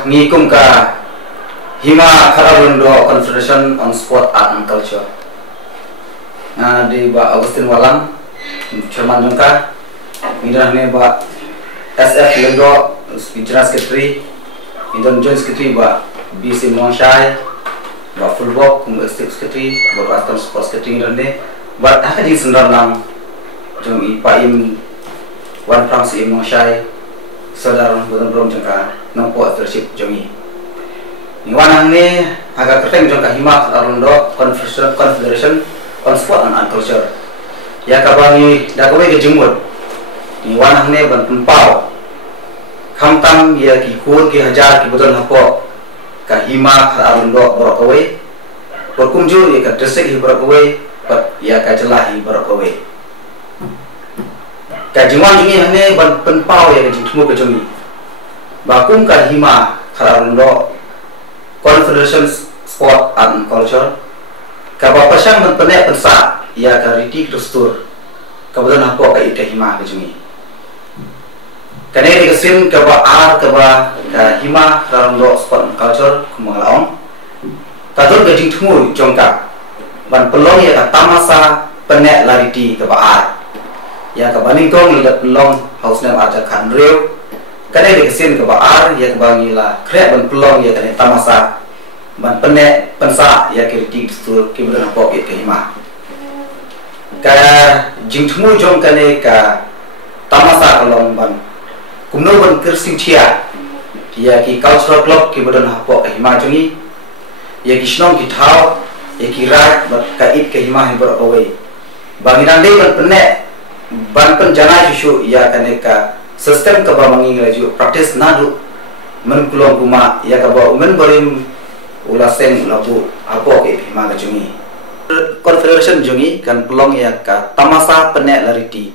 Ngikum ka Hima Khararundo Confederation on Sport, Art and Culture. Di Ba Agustin Walang, Chairman Jongka, Midahne Ba SF Lendo, General Secretary, Indon Joint Secretary Ba BC Monshai, Ba Fullbok, State Secretary, Ba Aston Sports Secretary Indone, Ba Hakadi Sundarlang, Jong Ipaim, One France Monshai, Saudara Budon Jongka. Nampu leadership jongi. Niwanang ni agak kerteng jongka Hima Khararundo Confederation on Sport and Culture. Ya kabangi dakawe ke jengmut. Niwanang ni ban pempau. Kamtam ya ki kur ki hajar ki betul hapo. Ka Hima Khararundo borakawe. Berkumjur ya ka distrik hi borakawe. Ya ka jelah hi borakawe. Ka jengwan jongi hane ban pempau ya ke jengmu ke jongi. Bakum ka Hima Khararundo Confederation Sport and Culture ka bapasang menpenek pensa ya ka riti kustur ka bodan hapo ka ite Hima ka jungi kane kesin ka ba ar ka ba ka Hima Khararundo Sport and Culture kumalaong ka dor ka jing thmu jongka ban pelong ya ka tamasa penek lariti ka ba ar ya ka baning tong lidat pelong house name aja kan rew kane kesin ke baar ya kebangi la krep ban pelong ya kane tamasa ban penek pensa ya kirti kustur ki beran pok ke Hima ka jingthmu jong kane ka tamasa kolong ban kumno ban kersing chia ya ki cultural club ki beran pok ke Hima jongi ya ki snong ki thau ya ki rat bat ka it ke Hima hi ber away bangi rande ban penek ban penjana susu ya kane ka sistem kaba mangi ngelaju praktis nadu menkulong kuma ya kaba umen berim ulaseng labu apo ke Hima ka jungi confederation jungi kan pelong ya ka tamasa penek lariti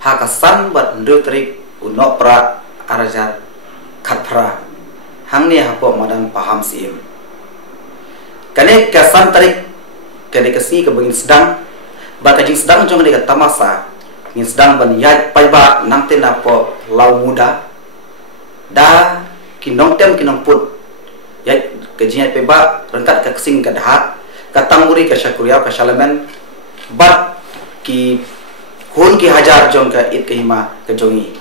ha ka san bat ndu trik unok pra arajar khatpra hangni hapo madan paham sim kane ka san tarik kane ka si ka bangin sedang ba ka jing sedang jong ka tamasa ni sedang ban yat paiba nang tena po lau muda da kinong tem kinong put yat kejiat paiba rengkat ka kesing ka dahat ka tanguri ka syakuriau ka shalamen bat ki hun ki hajar jong ka it ke Hima ka jongi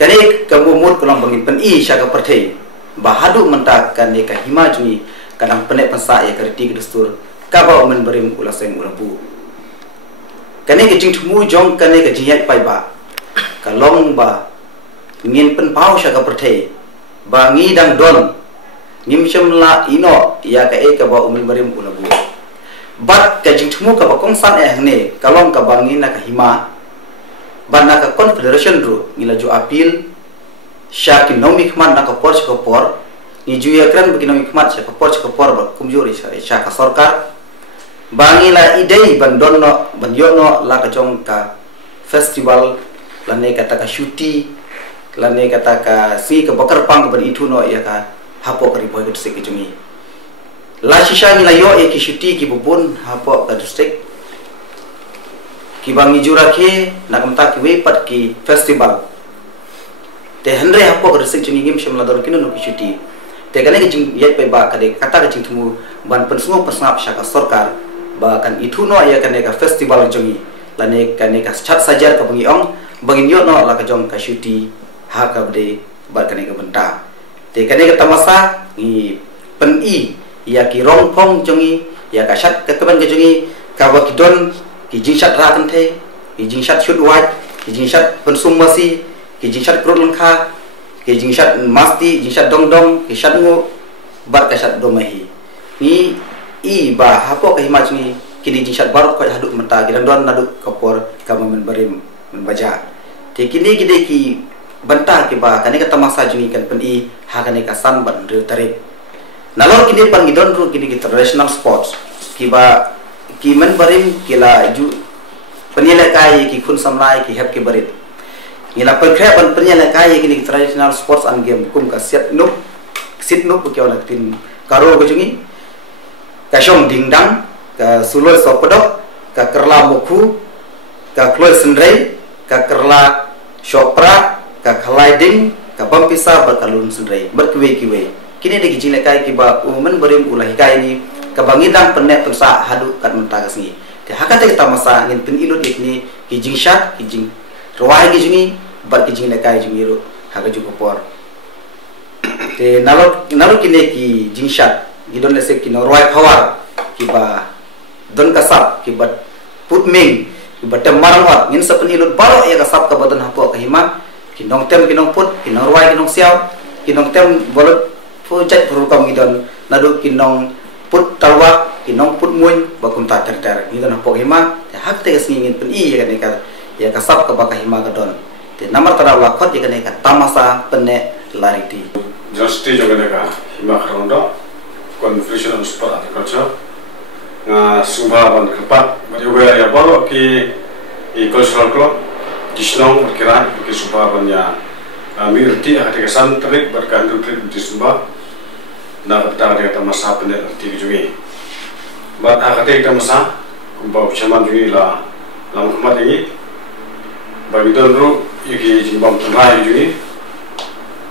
kani ka mumut kolong bangin pen I sya ka perthei bahadu mentak kan ka Hima jongi kadang penek pensa ya ka reti ka dustur ka ba men berim ulaseng ulabu kane ke jing thmu jong kane ke jiat pai ba ka long ba ngin pen pau sha ka perthei ba ngi dang don ngim chem la ino ya ka e ka ba umin barim ulabu bat ka jing thmu ka ba kong san e hne ka long ka ba ngi na ka Hima ba na ka confederation ru ngila ju apil sha ki nomi khman na ka por ni ju ya kran bi nomi khmat sha ka por ba kumjuri sha ka sarkar bangi la idei bandon no banyono la ka jong ka festival la ne kata ka shuti la ne kata ka si ka bakar pang ban itu no ya ka hapo ka riboy ka sik jungi la shisha ni la yo e ki shuti ki bubun hapo ka district ki bangi jura ke na kamta ki we pat ki festival te henre hapo ka sik jungi ngim shimla dor kinu no ki shuti te kane ki jing yet pe ba ka de kata ka jing thumu ban pensngo persnap sha ka sarkar bahkan itu no ya kane ka festival jongi lane kane ka chat sajar ka bangi ong bangin yo no la ka jong ka shuti ha ka bde bar kane ka benta te kane ka tamasa ni pen I ya ki rong phong jongi ya ka chat ka ban ka jongi ka wa ki don ki jing chat ra kan the ki jing chat shut wat ki jing chat pensum masi ki jing chat krut langkha ki jing chat masti jing chat dong dong ki chat ngo bar ka chat domahi ni I ba hapo ka Hima jungi kini jisat baru ko haduk menta gidan don naduk kapor ka men barim men baja te kini gide ki banta ki ba kane ka tamasa jungi kan pen I ha kane ka san ban re tarik nalor kini pan gidon ru kini ki traditional sports ki ba ki men barim kila ju penyela kai ki khun samlai ki hep ki barit ngila perkre pan penyela kai kini traditional sports and game kum ka sit nup ki ola tin karo ko jungi ka shong dingdang ka suloi sopodok ka kerla mukhu ka kloi sendrei ka kerla shopra ka khalai ding ka bam pisa bar kalun sendrai bar kiwe kini de gijing lekai kiba umen berim ulah hikai ni ka bangidang penek pensa hadu kat mentagas ni te hakate kita masa ngin pen ilut ikni gijing shat gijing ruai gijingi bar gijing lekai jingiru haga ju por te nalo kini ki jing shat gidon lese kino ruai power kiba don kasap kiba putming kiba temarang wat ngin sapen ilut baro ya kasap ka badan hapo ka hima kinong tem kinong put kinong ruai kinong siaw kinong tem bolot pujat purukam gidon nadu kinong put talwa kinong put mun bakum ta ter gidon hapo hima te hak te ngin pen i ya kan ya kasap ka baka hima gadon te namar tara lakot ya kan ka tamasa penne lariti Justi juga nega hima karondo Confusion on Sport Agriculture nga sumbaban kepat juga ya baru ki cultural club kisnong berkira ki sumbaban ya mirti ada kesan trik berkandu trik di sumba na kita ada masa penet arti juga bat ada kita masa kumbau chaman juga lah lam kemat ini bagi donru yuki jimbam tenrai juga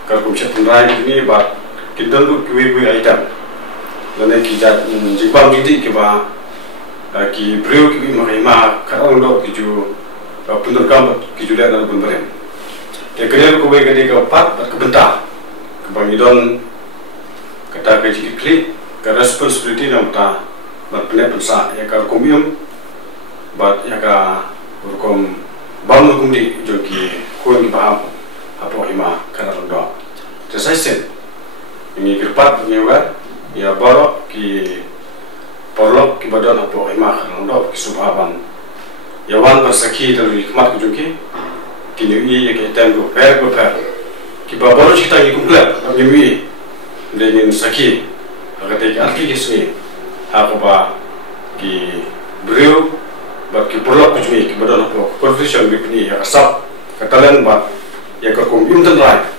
kalau kumsat tenrai ini bat kita donru kiwi item dan kita jimbam jadi kiba ki brio ki mahima karang do kiju penerkam kiju dah dalam pemberian. Kemudian kubai kadi keempat kebentar kebangidon kata kaji klik ke responsibility namta berpenet pensa ya ka komium bat ya ka hukum bangun hukum di joki kuan baham apa hima karang do. Tersesen ini keempat nyewa ya baru ki porlok ki badan apa hima karang do ki subhaban yawan bersaki dari hikmat kujuki kini ya kita tengok per ki baru kita ni kumpulan kami dengan saki agar kita arti kismi apa ba ki beliau bat ki porlok kujumi ki badan apa confusion bipni ya kasap katalan bat ya kerkom inten rai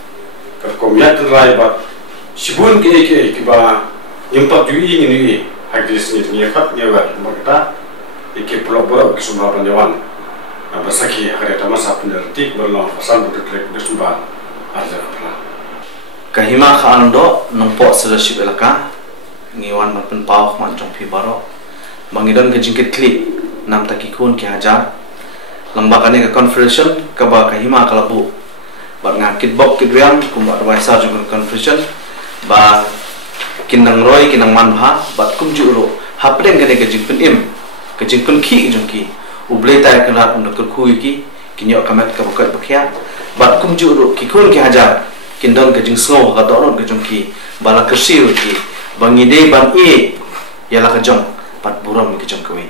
kerkom yatan rai bat sibun ki ba nyempat jui ini hadis ni kat nyawa mereka iki pulau-pulau kesumba penjawan bersaki akhirnya masa pendertik berlalu pasal berdetrek kesumba aja pernah kahima khando nompo sedership elaka ngiwan mapen pau khman jongpi baro mangidon ke jingkit klik nam takikun ki hajar lambakane ke conference ka ba kahima kalabu ba ngakit bok kidriang kumba advisor jong conference ba kinang roy kinang manbha bat kumjuro hapren gane ke jingpen im ke jingpen ki jongki ublei tai kenat unda kerkhui ki kinyo kamat ka bukat bakhya bat kumjuro kikun ki hajar kindon ke jing snow ka donon ke jongki bala kersi ki bangide ban e yala ka jong pat buram ke jong kwe